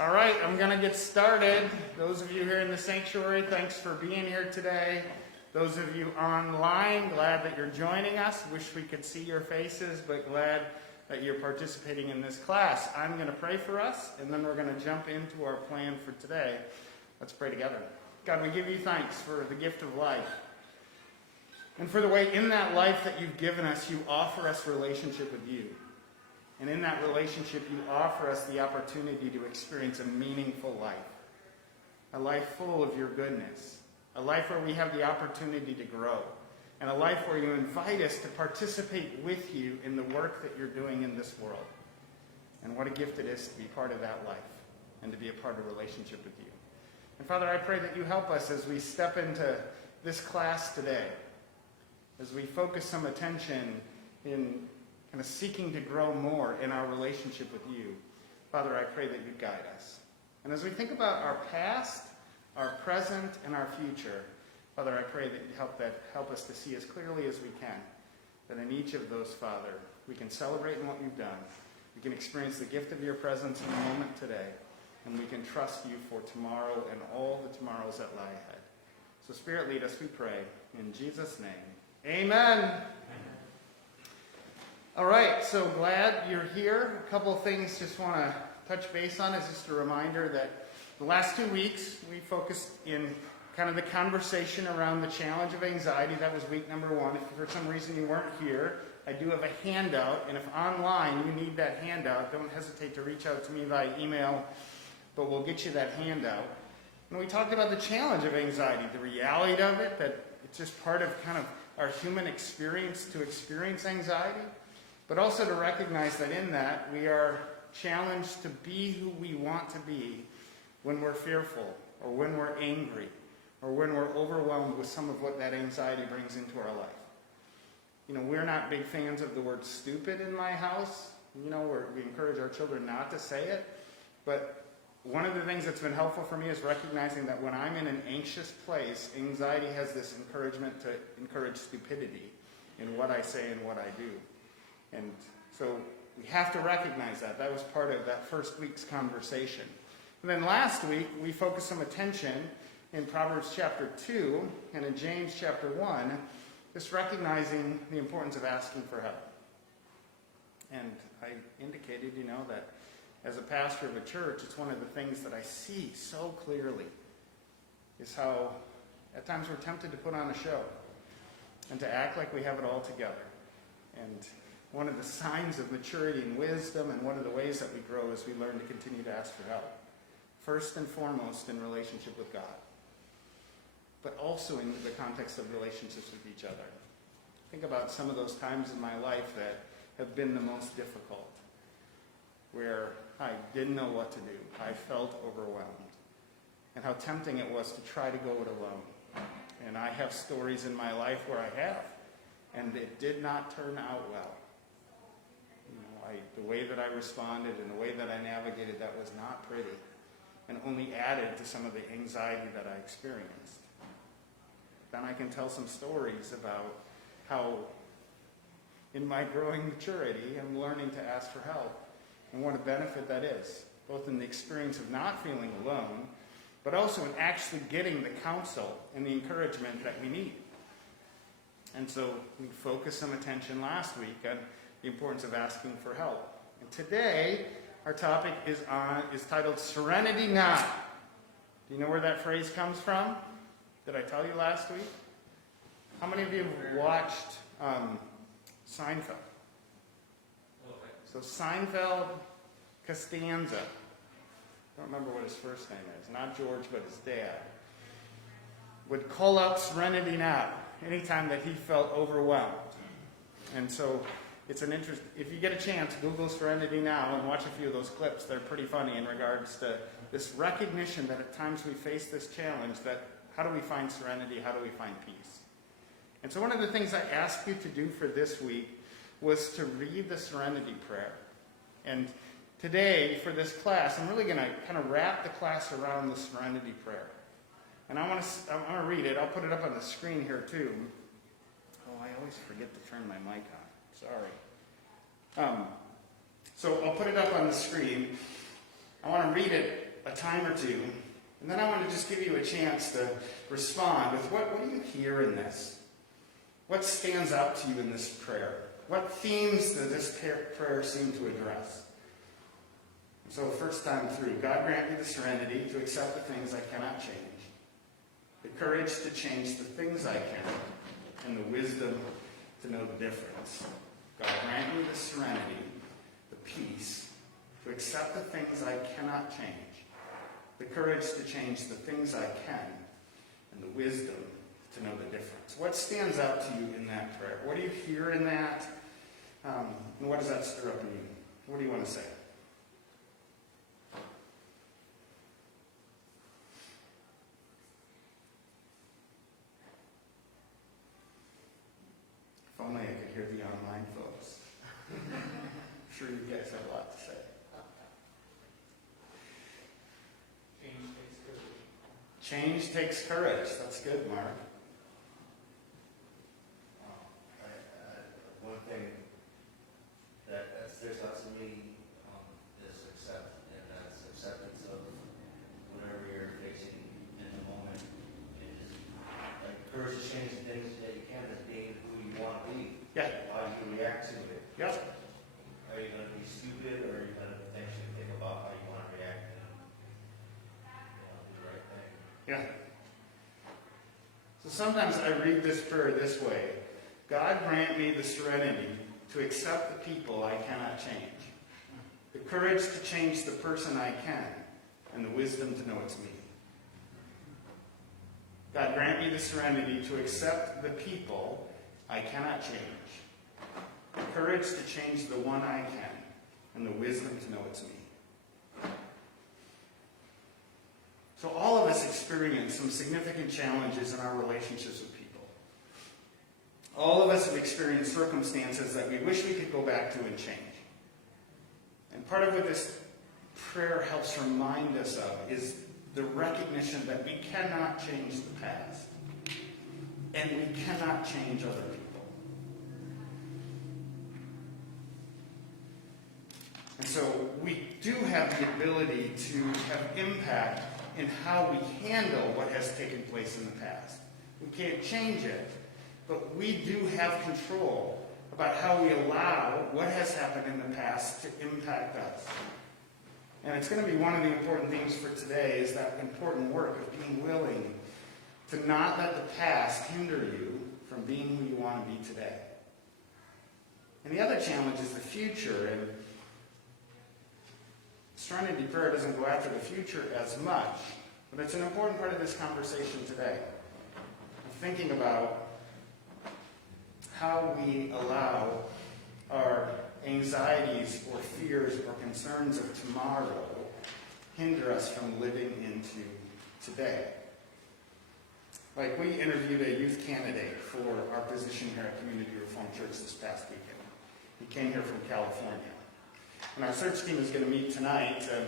All right, I'm going to get started. Those of you here in the sanctuary, thanks for being here today. Those of you online, glad that you're joining us. Wish we could see your faces, but glad that you're participating in this class. I'm going to pray for us, and then we're going to jump into our plan for today. Let's pray together. God, we give you thanks for the gift of life. And for the way in that life that you've given us, you offer us relationship with you. And in that relationship, you offer us the opportunity to experience a meaningful life. A life full of your goodness. A life where we have the opportunity to grow. And a life where you invite us to participate with you in the work that you're doing in this world. And what a gift it is to be part of that life. And to be a part of a relationship with you. And Father, I pray that you help us as we step into this class today. As we focus some attention in kind of seeking to grow more in our relationship with you. Father, I pray that you guide us. And as we think about our past, our present, and our future, Father, I pray that you help us to see as clearly as we can that in each of those, Father, we can celebrate in what you've done. We can experience the gift of your presence in the moment today. And we can trust you for tomorrow and all the tomorrows that lie ahead. So Spirit, lead us, we pray. In Jesus' name, amen. All right, so glad you're here. A couple of things just want to touch base on is just a reminder that the last 2 weeks we focused in kind of the conversation around the challenge of anxiety. That was week number 1. If for some reason you weren't here, I do have a handout, and if online you need that handout, don't hesitate to reach out to me via email, but we'll get you that handout. And we talked about the challenge of anxiety, the reality of it, that it's just part of kind of our human experience to experience anxiety. But also to recognize that in that, we are challenged to be who we want to be when we're fearful, or when we're angry, or when we're overwhelmed with some of what that anxiety brings into our life. You know, we're not big fans of the word stupid in my house. You know, we encourage our children not to say it. But one of the things that's been helpful for me is recognizing that when I'm in an anxious place, anxiety has this encouragement to encourage stupidity in what I say and what I do. And so we have to recognize that. That was part of that first week's conversation. And then last week, we focused some attention in Proverbs chapter 2 and in James chapter 1, just recognizing the importance of asking for help. And I indicated, that as a pastor of a church, it's one of the things that I see so clearly is how at times we're tempted to put on a show and to act like we have it all together. And one of the signs of maturity and wisdom and one of the ways that we grow is we learn to continue to ask for help. First and foremost in relationship with God, but also in the context of relationships with each other. Think about some of those times in my life that have been the most difficult, where I didn't know what to do. I felt overwhelmed, and how tempting it was to try to go it alone. And I have stories in my life where I have, and it did not turn out well. The way that I responded and the way that I navigated that was not pretty, and only added to some of the anxiety that I experienced. Then I can tell some stories about how in my growing maturity I'm learning to ask for help and what a benefit that is, both in the experience of not feeling alone, but also in actually getting the counsel and the encouragement that we need. And so we focused some attention last week on the importance of asking for help. And today, our topic is titled Serenity Now. Do you know where that phrase comes from? Did I tell you last week? How many of you have watched Seinfeld? So Seinfeld Costanza, I don't remember what his first name is, not George, but his dad, would call out Serenity Now anytime that he felt overwhelmed. And so it's an interest. If you get a chance, Google Serenity Now and watch a few of those clips. They're pretty funny in regards to this recognition that at times we face this challenge, that how do we find serenity? How do we find peace? And so one of the things I asked you to do for this week was to read the Serenity Prayer. And today, for this class, I'm really going to kind of wrap the class around the Serenity Prayer. And I want to read it. I'll put it up on the screen here too. Oh, I always forget to turn my mic on. Sorry. So I'll put it up on the screen. I want to read it a time or two, and then I want to just give you a chance to respond with what do you hear in this? What stands out to you in this prayer? What themes does this prayer seem to address? So first time through, God grant me the serenity to accept the things I cannot change, the courage to change the things I can, and the wisdom to know the difference. God grant me the serenity, the peace, to accept the things I cannot change, the courage to change the things I can, and the wisdom to know the difference. What stands out to you in that prayer? What do you hear in that? And what does that stir up in you? What do you want to say? If only I could hear the online folks. I'm sure you guys have a lot to say. Change takes courage. That's good, Mark. One thing that sticks out to me is acceptance of whatever you're facing in the moment. It is like courage to change the things that you can, as being who you want to be. Yeah. How you react to it. Yep. Are you going to be stupid, or are you going to actually think about how you want to react and do the right thing? Yeah. So sometimes I read this prayer this way. God grant me the serenity to accept the people I cannot change, the courage to change the person I can, and the wisdom to know it's me. God grant me the serenity to accept the people I cannot change, the courage to change the one I can, and the wisdom to know it's me. So all of us experience some significant challenges in our relationships with people. All of us have experienced circumstances that we wish we could go back to and change. And part of what this prayer helps remind us of is the recognition that we cannot change the past. And we cannot change other people. And so we do have the ability to have impact in how we handle what has taken place in the past. We can't change it, but we do have control about how we allow what has happened in the past to impact us. And it's going to be one of the important things for today is that important work of being willing to not let the past hinder you from being who you want to be today. And the other challenge is the future. And Serenity Prayer doesn't go after the future as much, but it's an important part of this conversation today. I'm thinking about how we allow our anxieties or fears or concerns of tomorrow hinder us from living into today. Like, we interviewed a youth candidate for our position here at Community Reformed Church this past weekend. He came here from California. And our search team is going to meet tonight to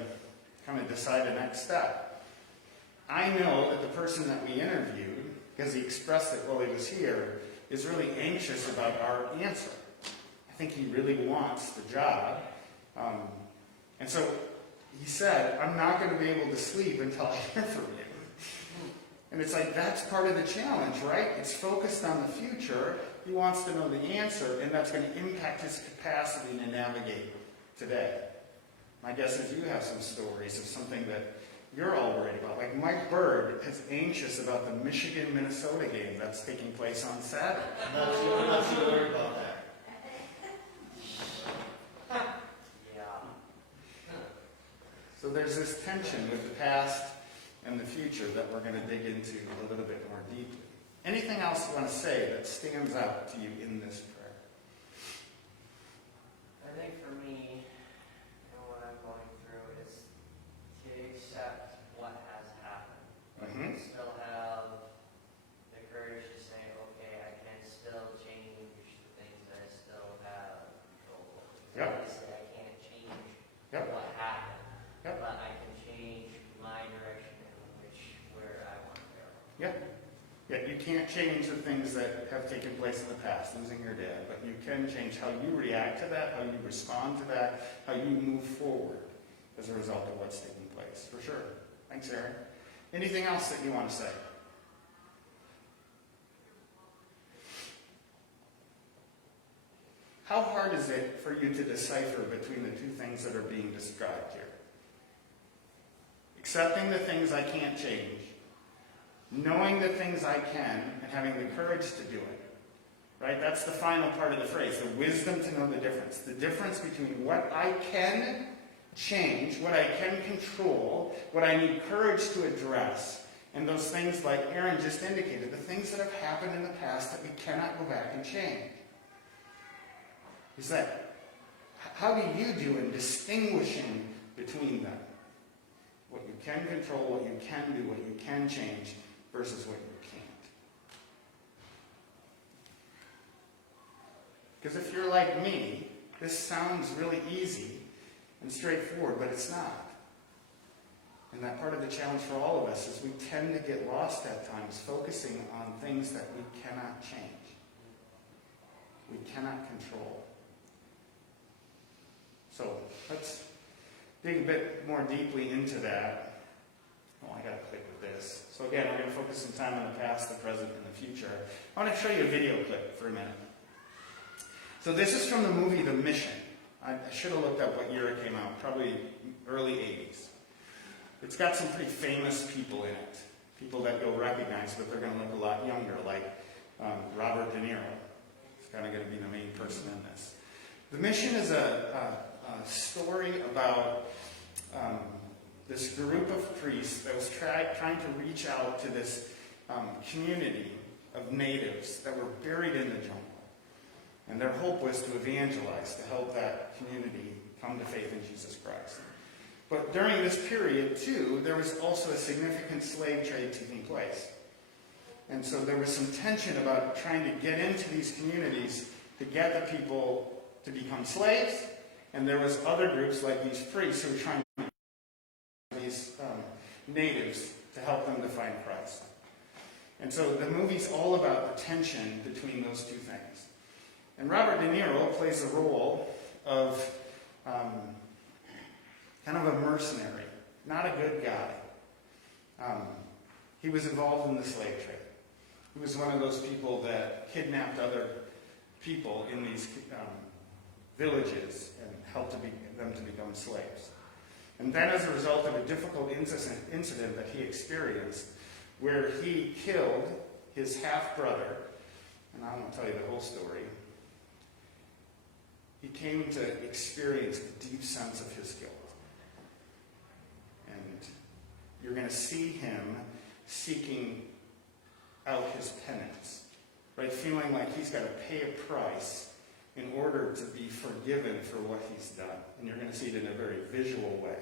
kind of decide the next step. I know that the person that we interviewed, because he expressed it while he was here, is really anxious about our answer. I think he really wants the job. And so he said, I'm not going to be able to sleep until I hear from you. And it's like, that's part of the challenge, right? It's focused on the future. He wants to know the answer, and that's going to impact his capacity to navigate today. My guess is you have some stories of something that you're all worried about. Like Mike Bird is anxious about the Michigan-Minnesota game that's taking place on Saturday. I'm not too worried about that. So there's this tension with the past and the future that we're going to dig into a little bit more deeply. Anything else you want to say that stands out to you in this prayer? I think for me, what I'm going through is to accept what has happened. But Mhm. still have the courage to say, okay, I can still change the things that I still have control over. Yep. Obviously, I can't change Yep. what happened, Yep. but I can change my direction in where I want to go. Yeah. Yeah, you can't change the things that have taken place in the past, losing your dad, but you can change how you react to that, how you respond to that, how you move forward as a result of what's taking place, for sure. Thanks, Aaron. Anything else that you want to say? How hard is it for you to decipher between the two things that are being described here? Accepting the things I can't change, knowing the things I can, and having the courage to do it. Right? That's the final part of the phrase, the wisdom to know the difference. The difference between what I can change, what I can control, what I need courage to address, and those things like Aaron just indicated, the things that have happened in the past that we cannot go back and change. Is that, how do you do in distinguishing between them? What you can control, what you can do, what you can change, versus what you can't. Because if you're like me, this sounds really easy and straightforward, but it's not. And that part of the challenge for all of us is we tend to get lost at times focusing on things that we cannot change. We cannot control. So let's dig a bit more deeply into that. Oh, I got to click with this. So again, we're going to focus some time on the past, the present, and the future. I want to show you a video clip for a minute. So this is from the movie The Mission. I should have looked up what year it came out, probably early 80s. It's got some pretty famous people in it. People that you'll recognize, but they're going to look a lot younger, like Robert De Niro. He's kind of going to be the main person in this. The Mission is a story about this group of priests that was trying to reach out to this community of natives that were buried in the jungle. And their hope was to evangelize, to help that community come to faith in Jesus Christ. But during this period, too, there was also a significant slave trade taking place. And so there was some tension about trying to get into these communities to get the people to become slaves. And there was other groups like these priests who were trying to get these natives to help them to find Christ. And so the movie's all about the tension between those two things. And Robert De Niro plays the role of kind of a mercenary, not a good guy. He was involved in the slave trade. He was one of those people that kidnapped other people in these villages and helped them to become slaves. And then as a result of a difficult incident that he experienced, where he killed his half-brother, and I won't tell you the whole story, he came to experience a deep sense of his guilt. And you're going to see him seeking out his penance, right? Feeling like he's got to pay a price in order to be forgiven for what he's done. And you're going to see it in a very visual way.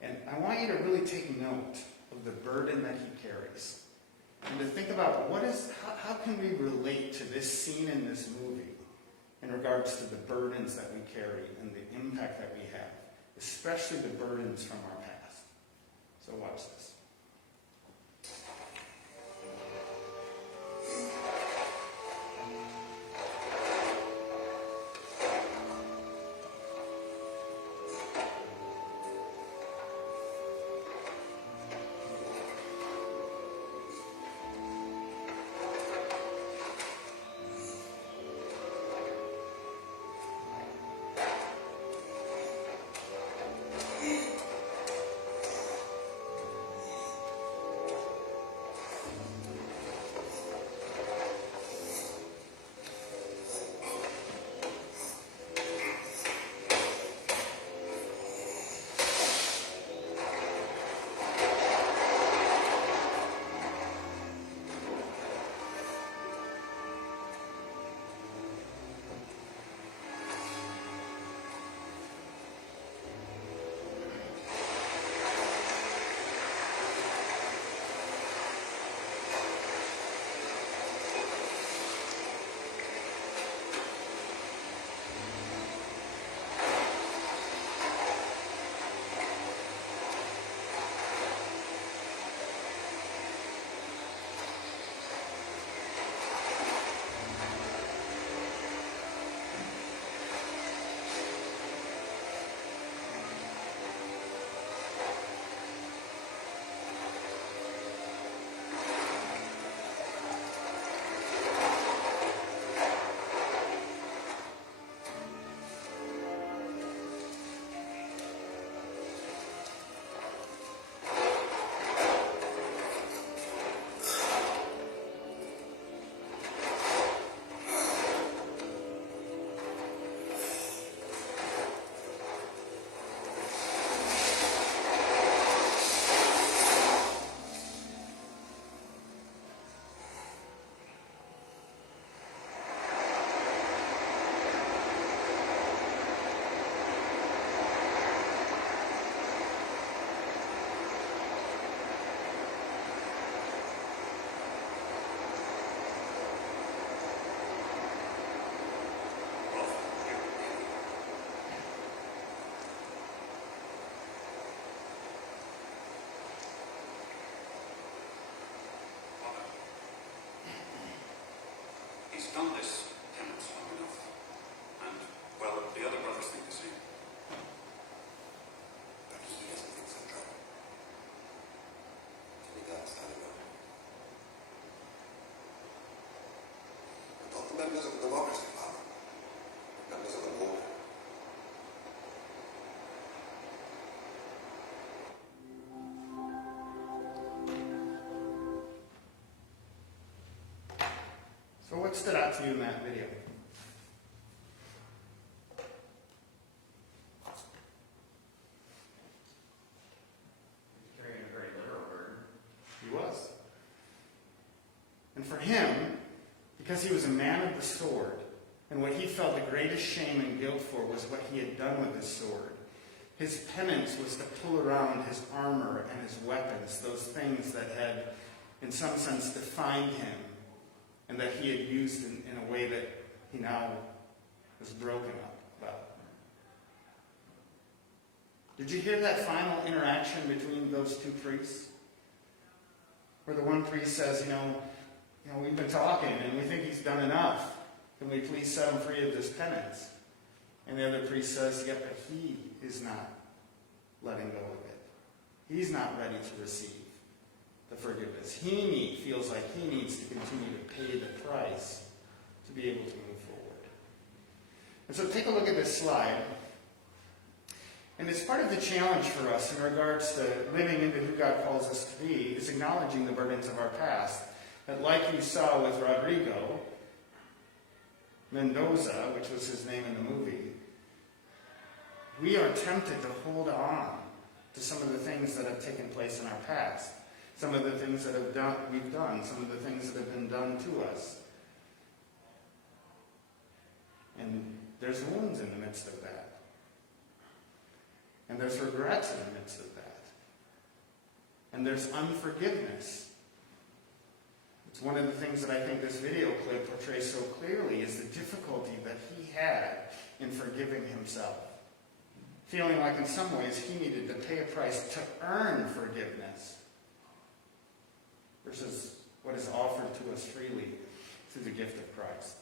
And I want you to really take note of the burden that he carries. And to think about how can we relate to this scene in this movie in regards to the burdens that we carry and the impact that we have, especially the burdens from our past. So watch this. because of democracy, Father. Not because of the movement. So what stood out to you in that video? Carrying a very literal burden. He was. And for him, because he was a man of the sword, and what he felt the greatest shame and guilt for was what he had done with his sword. His penance was to pull around his armor and his weapons, those things that had, in some sense, defined him, and that he had used in a way that he now was broken up about. Did you hear that final interaction between those two priests? Where the one priest says, you know, we've been talking and we think he's done enough. Can we please set him free of this penance? And the other priest says, yeah, but he is not letting go of it. He's not ready to receive the forgiveness. He feels like he needs to continue to pay the price to be able to move forward. And so take a look at this slide. And it's part of the challenge for us in regards to living into who God calls us to be, is acknowledging the burdens of our past. That like you saw with Rodrigo Mendoza, which was his name in the movie, we are tempted to hold on to some of the things that have taken place in our past, some of the things that we've done, some of the things that have been done to us. And there's wounds in the midst of that. And there's regrets in the midst of that. And there's unforgiveness. It's one of the things that I think this video clip portrays so clearly is the difficulty that he had in forgiving himself. Feeling like in some ways he needed to pay a price to earn forgiveness versus what is offered to us freely through the gift of Christ.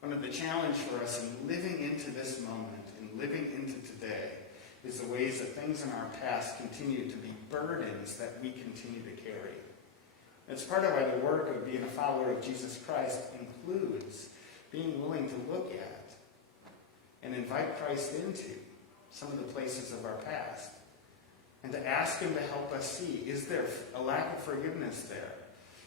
One of the challenges for us in living into this moment, in living into today, is the ways that things in our past continue to be burdens that we continue to carry. It's part of why the work of being a follower of Jesus Christ includes being willing to look at and invite Christ into some of the places of our past and to ask him to help us see, is there a lack of forgiveness there?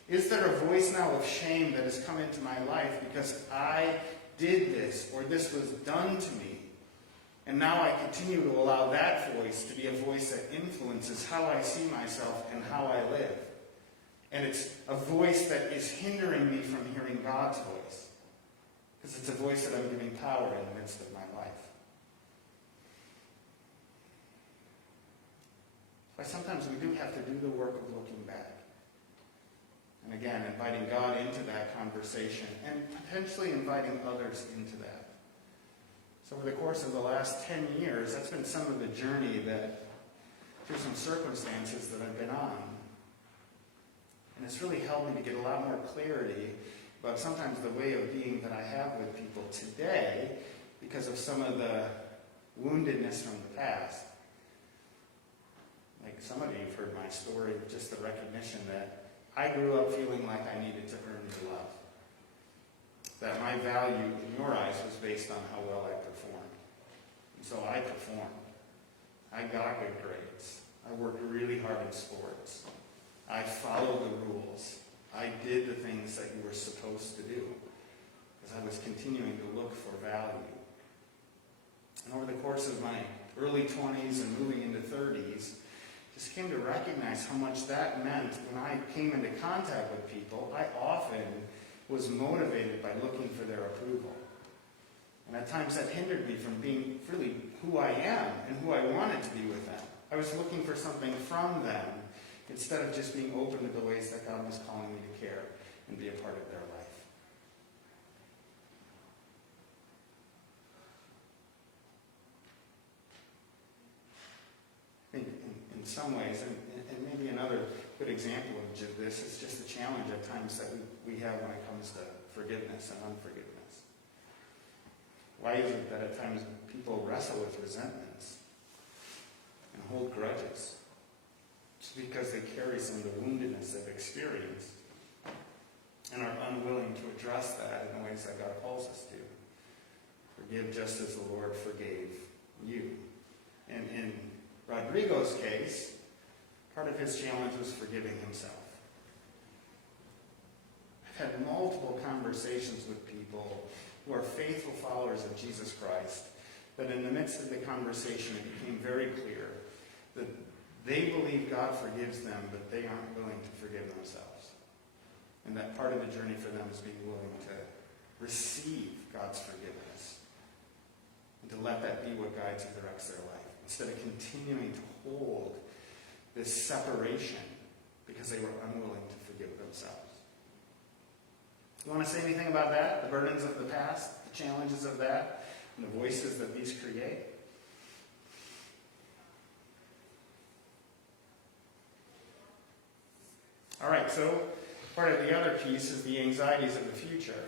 Is there a voice now of shame that has come into my life because I did this or this was done to me? And now I continue to allow that voice to be a voice that influences how I see myself and how I live. And it's a voice that is hindering me from hearing God's voice. Because it's a voice that I'm giving power in the midst of my life. But sometimes we do have to do the work of looking back. And again, inviting God into that conversation and potentially inviting others into that. So over the course of the last 10 years, that's been some of the journey that, through some circumstances that I've been on. And it's really helped me to get a lot more clarity about sometimes the way of being that I have with people today because of some of the woundedness from the past. Like some of you have heard my story, just the recognition that I grew up feeling like I needed to earn your love. That my value in your eyes was based on how well I performed. And so I performed. I got good grades. I worked really hard in sports. I followed the rules. I did the things that you were supposed to do because I was continuing to look for value. And over the course of my early 20s and moving into 30s, just came to recognize how much that meant when I came into contact with people. I often was motivated by looking for their approval. And at times that hindered me from being really who I am and who I wanted to be with them. I was looking for something from them instead of just being open to the ways that God was calling me to care and be a part of their life. In some ways, and maybe another good example of this is just the challenge at times that we have when it comes to forgiveness and unforgiveness. Why is it that at times people wrestle with resentments and hold grudges? It's because they carry some of the woundedness they've experienced. and are unwilling to address that in the ways that God calls us to. Forgive just as the Lord forgave you. And in Rodrigo's case, part of his challenge was forgiving himself. I've had multiple conversations with people who are faithful followers of Jesus Christ, but in the midst of the conversation it became very clear that they believe God forgives them, but they aren't willing to forgive themselves. And that part of the journey for them is being willing to receive God's forgiveness and to let that be what guides and directs their life, instead of continuing to hold this separation because they were unwilling to forgive themselves. You want to say anything about that? The burdens of the past, the challenges of that, and the voices that these create? All right, so part of the other piece is the anxieties of the future.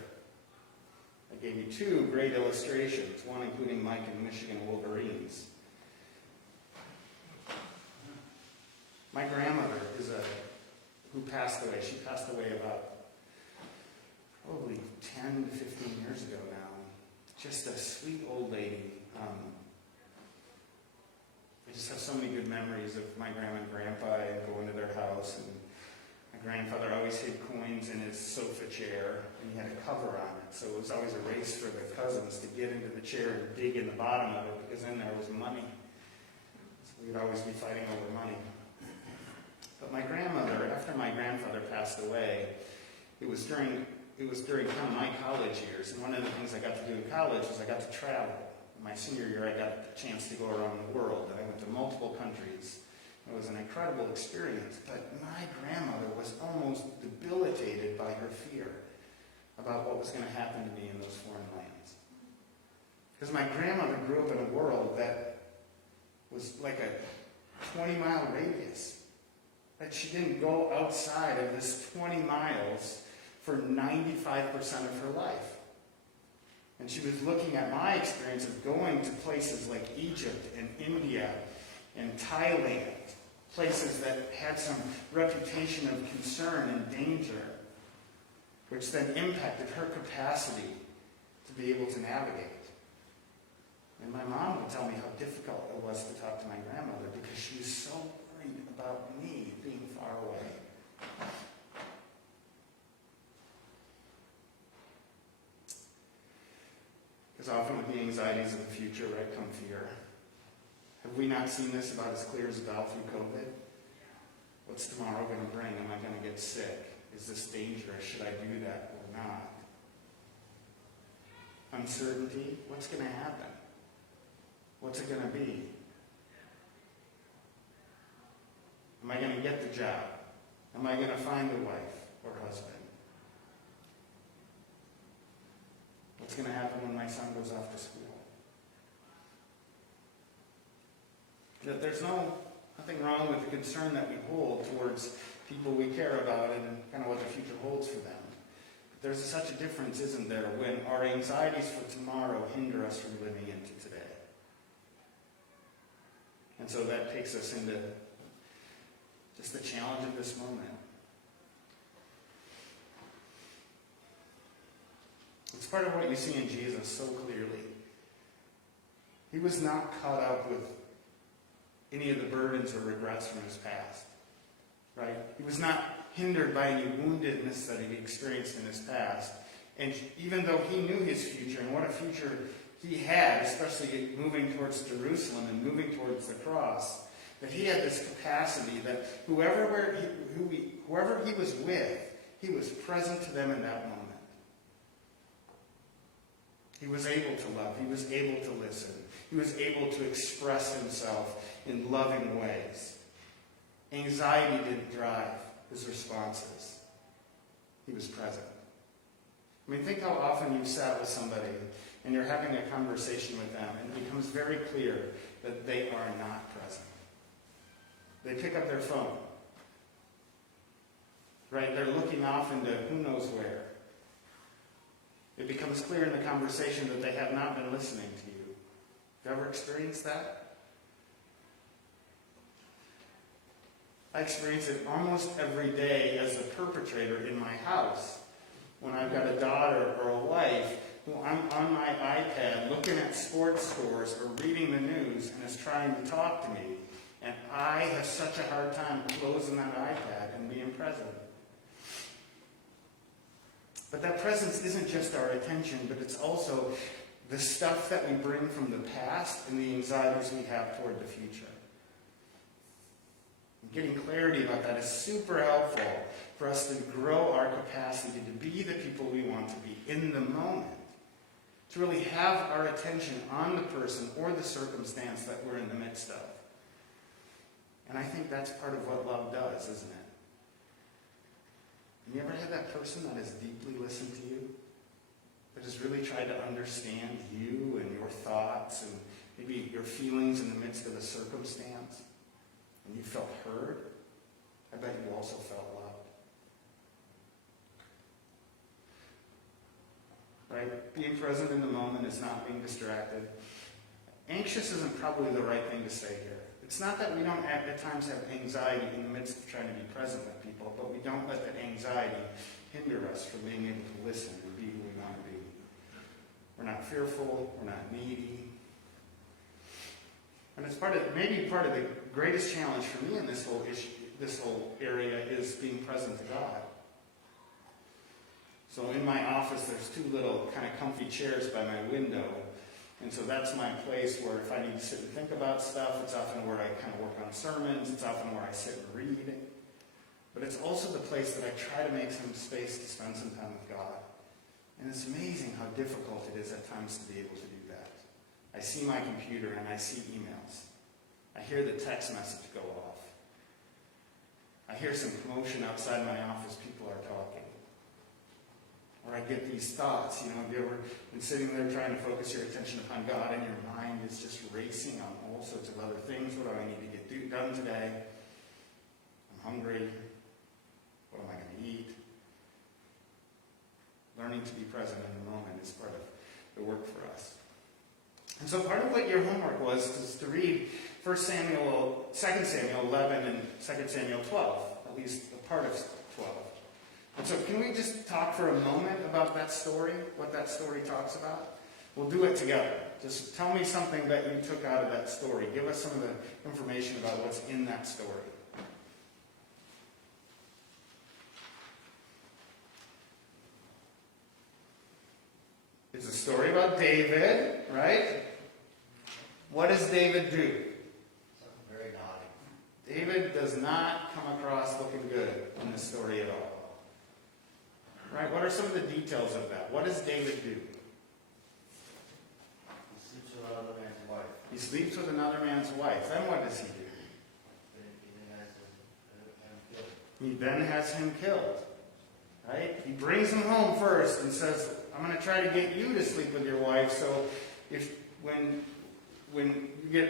I gave you two great illustrations, one including Mike and Michigan Wolverines. My grandmother who passed away. She passed away about probably 10 to 15 years ago now. Just a sweet old lady. I just have so many good memories of my grandma and grandpa and going to their house. And my grandfather always hid coins in his sofa chair, and he had a cover on it. So it was always a race for the cousins to get into the chair and dig in the bottom of it, because in there was money. So we'd always be fighting over money. But my grandmother, after my grandfather passed away, it was during kind of my college years, and one of the things I got to do in college was I got to travel. In my senior year, I got the chance to go around the world. I went to multiple countries. It was an incredible experience, but my grandmother was almost debilitated by her fear about what was going to happen to me in those foreign lands. Because my grandmother grew up in a world that was like a 20-mile radius. That she didn't go outside of this 20 miles for 95% of her life. And she was looking at my experience of going to places like Egypt and India and Thailand, places that had some reputation of concern and danger, which then impacted her capacity to be able to navigate. And my mom would tell me how difficult it was to talk to my grandmother because she was so worried about me being far away. Because often with the anxieties of the future, right, come fear. Have we not seen this about as clear as a bell through COVID? What's tomorrow going to bring? Am I going to get sick? Is this dangerous? Should I do that or not? Uncertainty. What's going to happen? What's it going to be? Am I going to get the job? Am I going to find a wife or husband? What's going to happen when my son goes off to school? That there's nothing wrong with the concern that we hold towards people we care about and kind of what the future holds for them. But there's such a difference, isn't there, when our anxieties for tomorrow hinder us from living into today. And so that takes us into just the challenge of this moment. It's part of what you see in Jesus so clearly. He was not caught up with any of the burdens or regrets from his past. Right? He was not hindered by any woundedness that he experienced in his past. And even though he knew his future and what a future he had, especially moving towards Jerusalem and moving towards the cross, that he had this capacity that whoever he was with, he was present to them in that moment. He was able to love. He was able to listen. He was able to express himself in loving ways. Anxiety didn't drive his responses. He was present. I mean, think how often you've sat with somebody and you're having a conversation with them and it becomes very clear that they are not present. They pick up their phone. Right? They're looking off into who knows where. It becomes clear in the conversation that they have not been listening to you. Have you ever experienced that? I experience it almost every day as a perpetrator in my house. when I've got a daughter or a wife who I'm on my iPad looking at sports scores or reading the news and is trying to talk to me, and I have such a hard time closing that iPad and being present. But that presence isn't just our attention, but it's also the stuff that we bring from the past and the anxieties we have toward the future. Getting clarity about that is super helpful for us to grow our capacity to be the people we want to be in the moment. To really have our attention on the person or the circumstance that we're in the midst of. And I think that's part of what love does, isn't it? Have you ever had that person that has deeply listened to you? That has really tried to understand you and your thoughts and maybe your feelings in the midst of a circumstance? And you felt heard? I bet you also felt loved. Right? Being present in the moment is not being distracted. Anxious isn't probably the right thing to say here. It's not that we don't at times have anxiety in the midst of trying to be present with people, but we don't let that anxiety hinder us from being able to listen and be who we want to be. We're not fearful, we're not needy. And it's maybe part of the greatest challenge for me in this whole area is being present to God. So in my office, there's two little kind of comfy chairs by my window. And so that's my place where if I need to sit and think about stuff, it's often where I kind of work on sermons. It's often where I sit and read. But it's also the place that I try to make some space to spend some time with God. And it's amazing how difficult it is at times to be able to do that. I see my computer and I see emails. I hear the text message go off. I hear some commotion outside my office. People are talking. Or I get these thoughts, have you ever been sitting there trying to focus your attention upon God and your mind is just racing on all sorts of other things? What do I need to get done today? I'm hungry. What am I going to eat? Learning to be present in the moment is part of the work for us. And so part of what your homework was to read 2 Samuel 11 and 2 Samuel 12, at least a part of 12. And so can we just talk for a moment about that story, what that story talks about? We'll do it together. Just tell me something that you took out of that story. Give us some of the information about what's in that story. It's a story about David, right? What does David do? Something very naughty. David does not come across looking good in this story at all. Right? What are some of the details of that? What does David do? He sleeps with another man's wife. He sleeps with another man's wife. Then what does he do? He then has him killed. Right? He brings him home first and says, I'm going to try to get you to sleep with your wife, so when you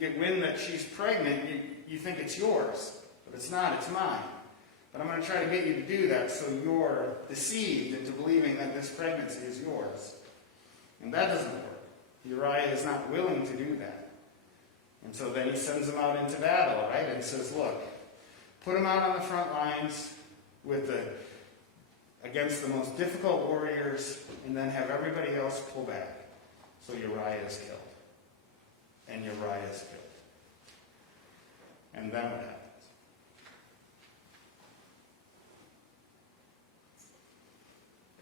get wind that she's pregnant, you think it's yours. But it's not, it's mine. But I'm going to try to get you to do that so you're deceived into believing that this pregnancy is yours. And that doesn't work. Uriah is not willing to do that. And so then he sends him out into battle, right? And says, look, put him out on the front lines against the most difficult warriors, and then have everybody else pull back. So Uriah is killed. And Uriah is killed. And then what happens?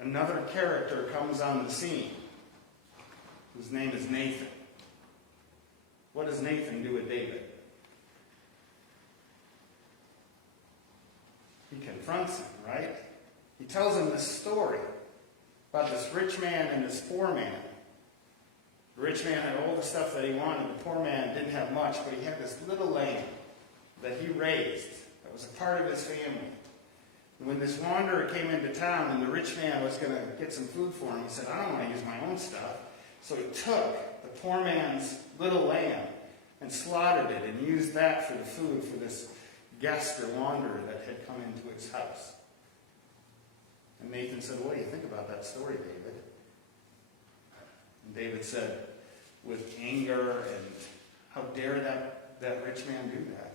Another character comes on the scene, whose name is Nathan. What does Nathan do with David? He confronts him, right? He tells him this story about this rich man and this poor man. The rich man had all the stuff that he wanted. The poor man didn't have much, but he had this little lamb that he raised that was a part of his family. And when this wanderer came into town and the rich man was going to get some food for him, he said, I don't want to use my own stuff. So he took the poor man's little lamb and slaughtered it and used that for the food for this guest or wanderer that had come into his house. And Nathan said, what do you think about that story, David? And David said, with anger and how dare that rich man do that?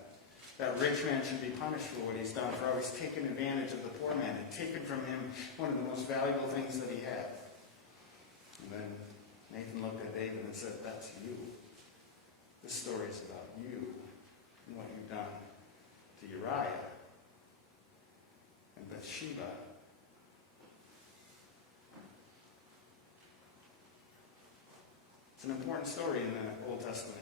That rich man should be punished for what he's done, for always taking advantage of the poor man and taken from him one of the most valuable things that he had. And then Nathan looked at David and said, that's you. This story is about you and what you've done to Uriah and Bathsheba. It's an important story in the Old Testament.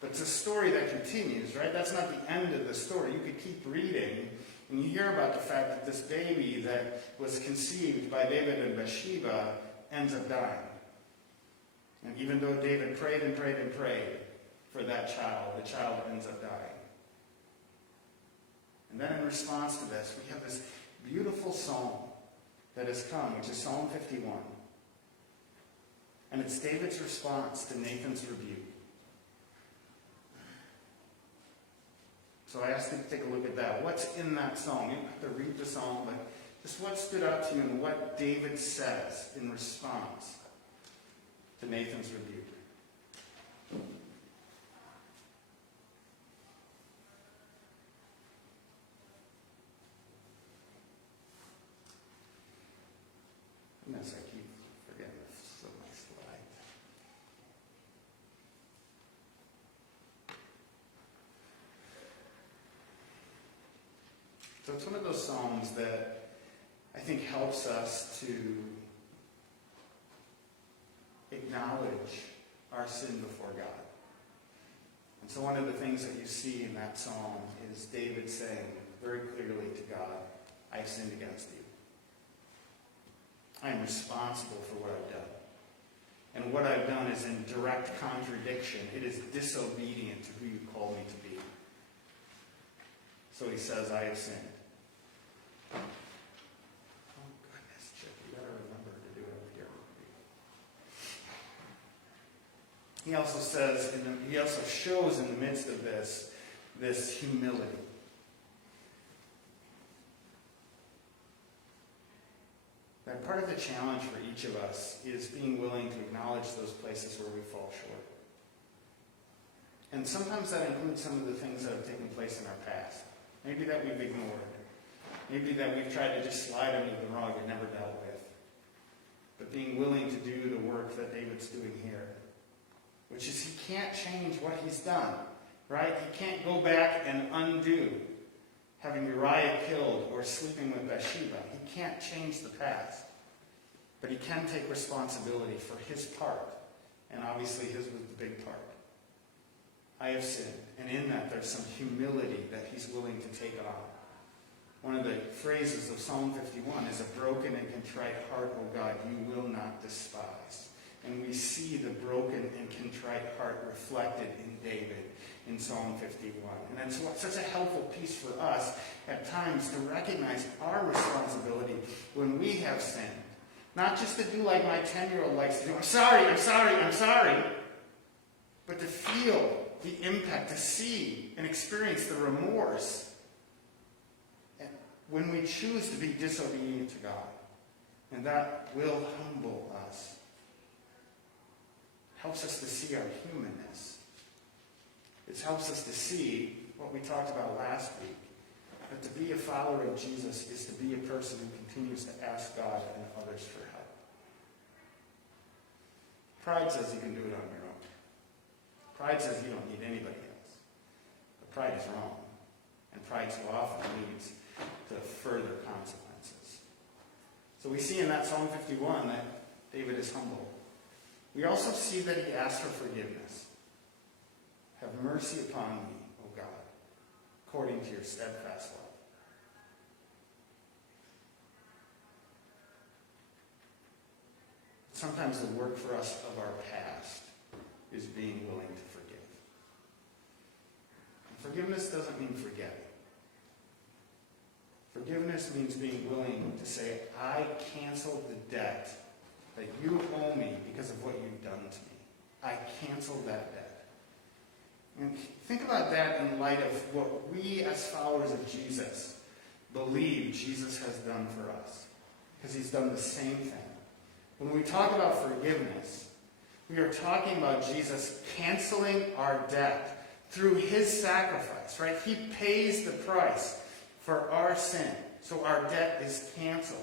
But it's a story that continues, right? That's not the end of the story. You could keep reading, and you hear about the fact that this baby that was conceived by David and Bathsheba ends up dying. And even though David prayed and prayed and prayed for that child, the child ends up dying. And then in response to this, we have this beautiful psalm that has come, which is Psalm 51. And it's David's response to Nathan's rebuke. So I asked you to take a look at that. What's in that psalm? You don't have to read the psalm, but just what stood out to you and what David says in response to Nathan's rebuke. Goodness, I keep forgetting this on my slide. So it's one of those psalms that I think helps us to acknowledge our sin before God. And so one of the things that you see in that psalm is David saying very clearly to God, I've sinned against you. I am responsible for what I've done. And what I've done is in direct contradiction. It is disobedient to who you called me to be. So he says, I have sinned. Oh, goodness, Chip, you gotta remember to do it up here. He also says, he also shows in the midst of this humility. That part of the challenge for each of us is being willing to acknowledge those places where we fall short. And sometimes that includes some of the things that have taken place in our past. Maybe that we've ignored. Maybe that we've tried to just slide under the rug and never dealt with. But being willing to do the work that David's doing here, which is he can't change what he's done, right? He can't go back and undo having Uriah killed or sleeping with Bathsheba. He can't change the past. But he can take responsibility for his part. And obviously his was the big part. I have sinned. And in that there's some humility that he's willing to take on. One of the phrases of Psalm 51 is, a broken and contrite heart, O God, you will not despise. And we see the broken and contrite heart reflected in David in Psalm 51. And it's such a helpful piece for us at times to recognize our responsibility when we have sinned. Not just to do like my 10-year-old likes to do, I'm sorry, I'm sorry, I'm sorry. But to feel the impact, to see and experience the remorse when we choose to be disobedient to God. And that will humble us. Helps us to see our humanness. It helps us to see what we talked about last week. That to be a follower of Jesus is to be a person who continues to ask God and others for help. Pride says you can do it on your own. Pride says you don't need anybody else. But pride is wrong. And pride so often leads to further consequences. So we see in that Psalm 51 that David is humble. We also see that he asks for forgiveness. Have mercy upon me, O God, according to your steadfast love. Sometimes the work for us of our past is being willing to forgive. And forgiveness doesn't mean forgetting. Forgiveness means being willing to say, I cancel the debt that you owe me because of what you've done to me. I cancel that debt. And think about that in light of what we as followers of Jesus believe Jesus has done for us. Because he's done the same thing. When we talk about forgiveness, we are talking about Jesus canceling our debt through his sacrifice, right? He pays the price for our sin. So our debt is canceled.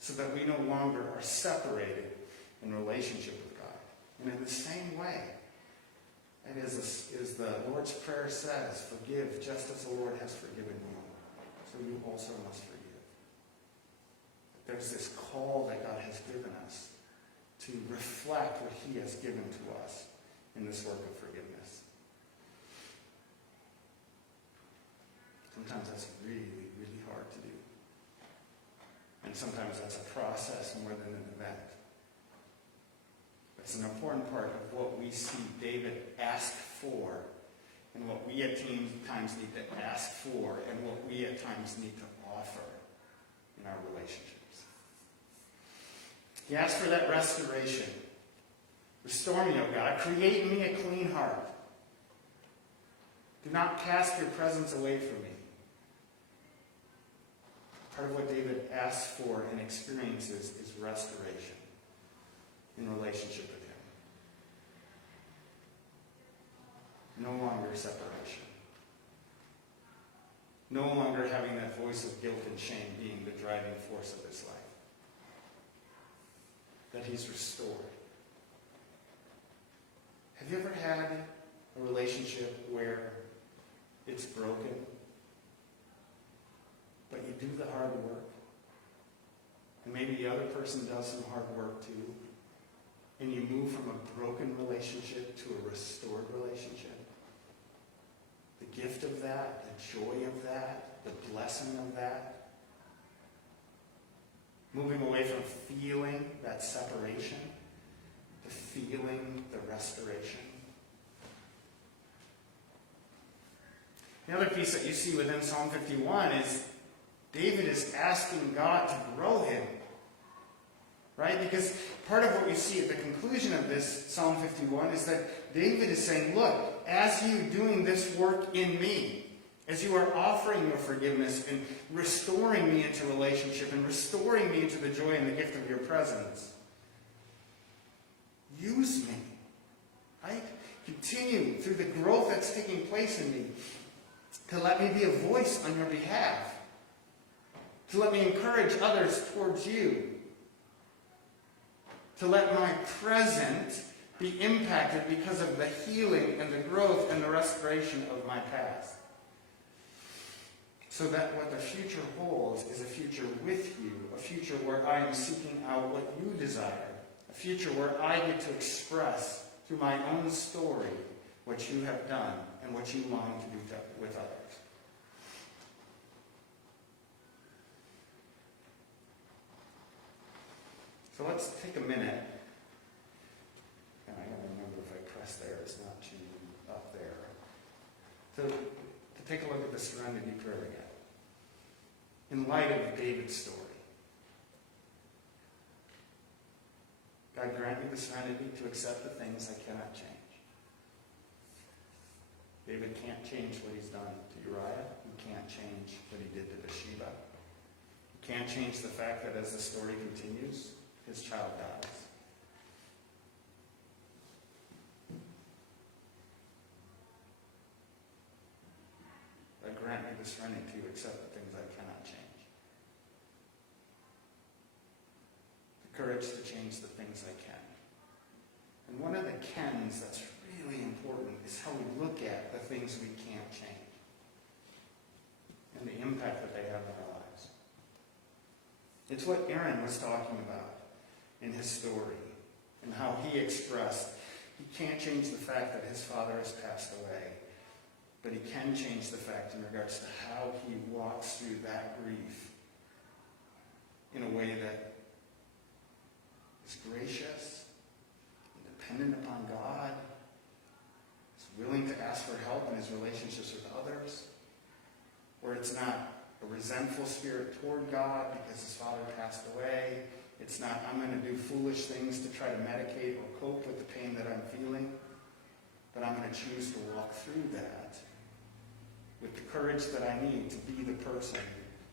So that we no longer are separated in relationship with God. And in the same way, and as the Lord's Prayer says, forgive just as the Lord has forgiven you. So you also must forgive. There's this call that God has given us to reflect what he has given to us in this work of forgiveness. Sometimes that's really, really hard to do. And sometimes that's a process more than an event. It's an important part of what we see David ask for, and what we at times need to ask for, and what we at times need to offer in our relationships. He asked for that restoration. Restore me, O God. Create in me a clean heart. Do not cast your presence away from me. Part of what David asks for and experiences is restoration in relationship with him. No longer separation. No longer having that voice of guilt and shame being the driving force of his life. That he's restored. Have you ever had a relationship where it's broken, but you do the hard work? And maybe the other person does some hard work too. And you move from a broken relationship to a restored relationship. The gift of that, the joy of that, the blessing of that. Moving away from feeling that separation to feeling the restoration. The other piece that you see within Psalm 51 is David is asking God to grow him. Right? Because part of what we see at the conclusion of this Psalm 51 is that David is saying, look, as you doing this work in me, as you are offering your forgiveness and restoring me into relationship and restoring me into the joy and the gift of your presence, use me. Right? Continue through the growth that's taking place in me to let me be a voice on your behalf. To let me encourage others towards you. To let my present be impacted because of the healing and the growth and the restoration of my past. So that what the future holds is a future with you, a future where I am seeking out what you desire, a future where I get to express through my own story what you have done and what you long to do with others. So let's take a minute, and I gotta remember if I press there, it's not too up there, to take a look at the Serenity Prayer again. In light of David's story. God grant me the serenity to accept the things I cannot change. David can't change what he's done to Uriah. He can't change what he did to Bathsheba. He can't change the fact that as the story continues, his child dies. God grant me the serenity to accept the things I cannot change. The courage to change the things I can. And one of the cans that's really important is how we look at the things we can't change and the impact that they have on our lives. It's what Aaron was talking about in his story and how he expressed he can't change the fact that his father has passed away, but he can change the fact in regards to how he walks through that grief in a way that is gracious, and dependent upon God, is willing to ask for help in his relationships with others, where it's not a resentful spirit toward God because his father passed away. It's not, I'm going to do foolish things to try to medicate or cope with the pain that I'm feeling, but I'm going to choose to walk through that with the courage that I need to be the person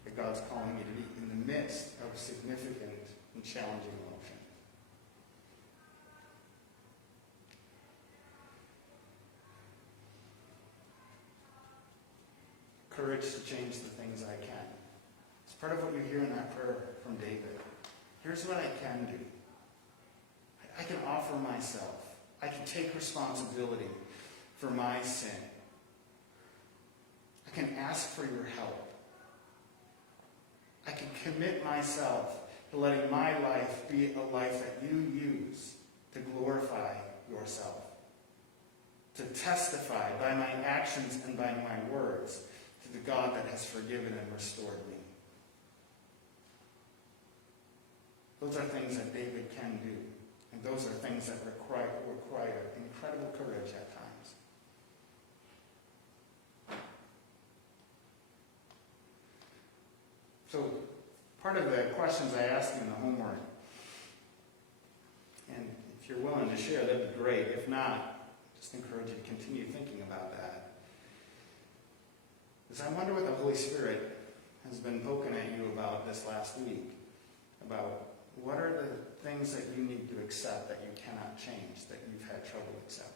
that God's calling me to be in the midst of significant and challenging emotions. courage to change the things I can. It's part of what you hear in that prayer from David. Here's what I can do. I can offer myself. I can take responsibility for my sin. I can ask for your help. I can commit myself to letting my life be a life that you use to glorify yourself, to testify by my actions and by my words to the God that has forgiven and restored me. Those are things that David can do, and those are things that require incredible courage at times. So, part of the questions I asked you in the homework, and if you're willing to share, that'd be great. If not, just encourage you to continue thinking about that. Is I wonder what the Holy Spirit has been poking at you about this last week. About what are the things that you need to accept that you cannot change, that you've had trouble accepting.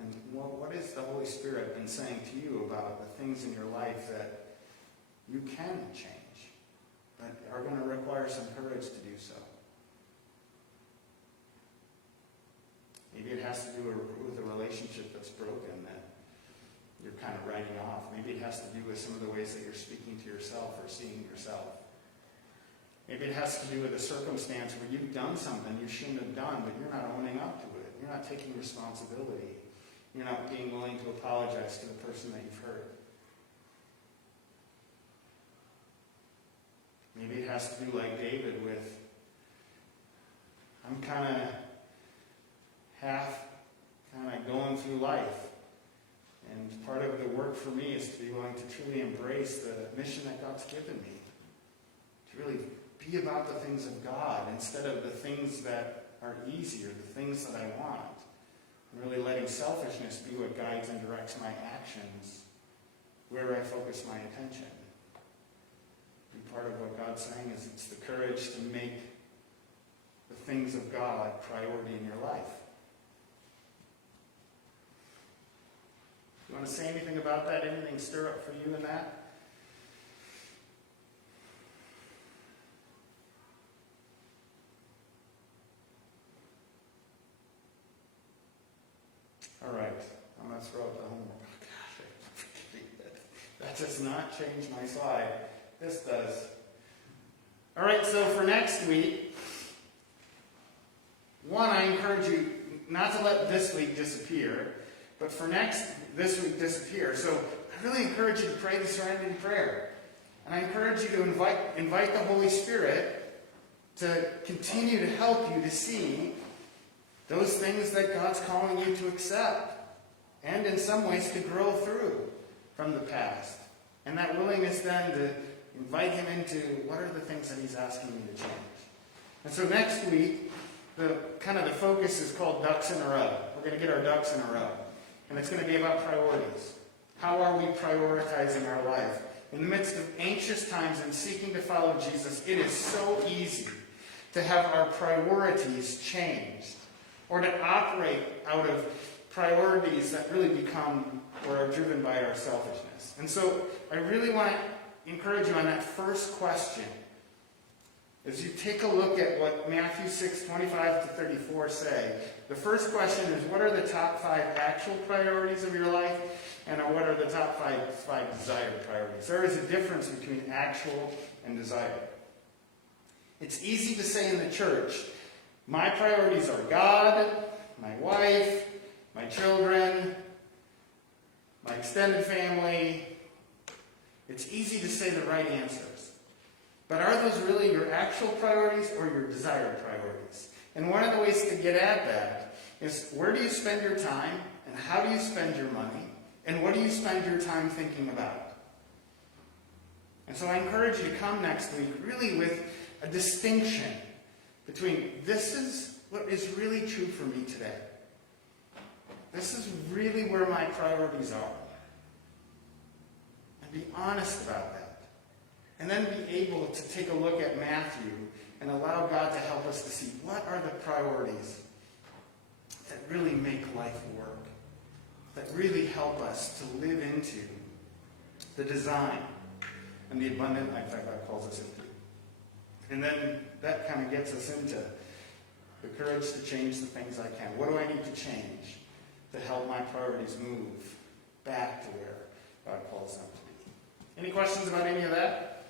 And what is the Holy Spirit been saying to you about the things in your life that you can change, but are going to require some courage to do so? Maybe it has to do with a relationship that's broken that you're kind of writing off. Maybe it has to do with some of the ways that you're speaking to yourself or seeing yourself. Maybe it has to do with a circumstance where you've done something you shouldn't have done, but you're not owning up to it. You're not taking responsibility. You're not being willing to apologize to the person that you've hurt. Maybe it has to do like David with, I'm kind of going through life. And part of the work for me is to be willing to truly embrace the mission that God's given me. To really be about the things of God instead of the things that are easy or the things that I want. And really letting selfishness be what guides and directs my actions, where I focus my attention. And part of what God's saying is it's the courage to make the things of God priority in your life. You want to say anything about that? Anything stir up for you in that? All right, I'm going to throw out the homework. Oh, gosh, that does not change my slide. This does. All right, so for next week, one, I encourage you not to let this week disappear, but for this week disappear. So I really encourage you to pray the Serenity Prayer. And I encourage you to invite the Holy Spirit to continue to help you to see those things that God's calling you to accept, and in some ways to grow through from the past. And that willingness then to invite Him into what are the things that He's asking you to change. And so next week, the focus is called Ducks in a Row. We're going to get our ducks in a row. And it's going to be about priorities. How are we prioritizing our life? In the midst of anxious times and seeking to follow Jesus, it is so easy to have our priorities changed, or to operate out of priorities that really become or are driven by our selfishness. And so I really want to encourage you on that first question. As you take a look at what Matthew 6:25-34 say, the first question is, what are the top 5 actual priorities of your life? And what are the top 5 desired priorities? There is a difference between actual and desired. It's easy to say in the church, my priorities are God, my wife, my children, my extended family. It's easy to say the right answers. But are those really your actual priorities or your desired priorities? And one of the ways to get at that is, where do you spend your time, and how do you spend your money, and what do you spend your time thinking about? And so I encourage you to come next week really with a distinction between, this is what is really true for me today. This is really where my priorities are. And be honest about that. And then be able to take a look at Matthew and allow God to help us to see what are the priorities that really make life work. that really help us to live into the design and the abundant life that God calls us into. And then that kind of gets us into the courage to change the things I can. What do I need to change to help my priorities move back to where God calls them to be? Any questions about any of that?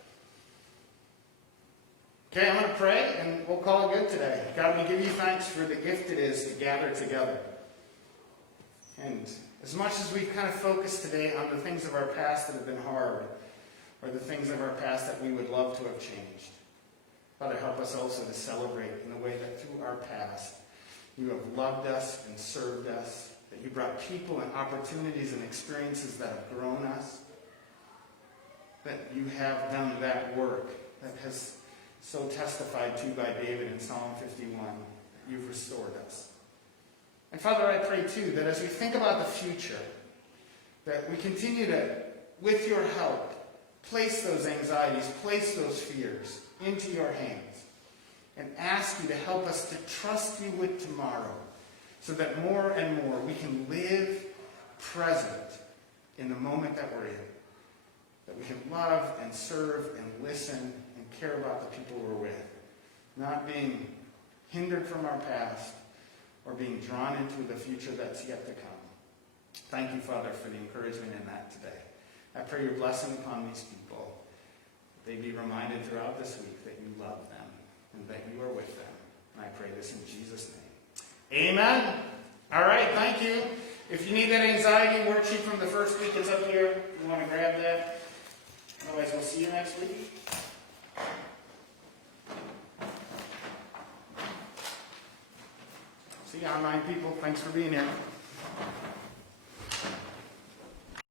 Okay, I'm going to pray and we'll call it good today. God, we give you thanks for the gift it is to gather together. And as much as we've kind of focused today on the things of our past that have been hard, or the things of our past that we would love to have changed, Father, help us also to celebrate in the way that through our past, you have loved us and served us, that you brought people and opportunities and experiences that have grown us, that you have done that work that has so testified to by David in Psalm 51, that you've restored us. And Father, I pray too that as we think about the future, that we continue to, with your help, place those anxieties, place those fears into your hands, and ask you to help us to trust you with tomorrow, so that more and more we can live present in the moment that we're in. That we can love and serve and listen and care about the people we're with. Not being hindered from our past or being drawn into the future that's yet to come. Thank you, Father, for the encouragement in that today. I pray your blessing upon these people. They be reminded throughout this week that you love them and that you are with them. And I pray this in Jesus' name. Amen. All right, thank you. If you need that anxiety worksheet from the first week, it's up here. You want to grab that. Otherwise, we'll see you next week. See you online people. Thanks for being here.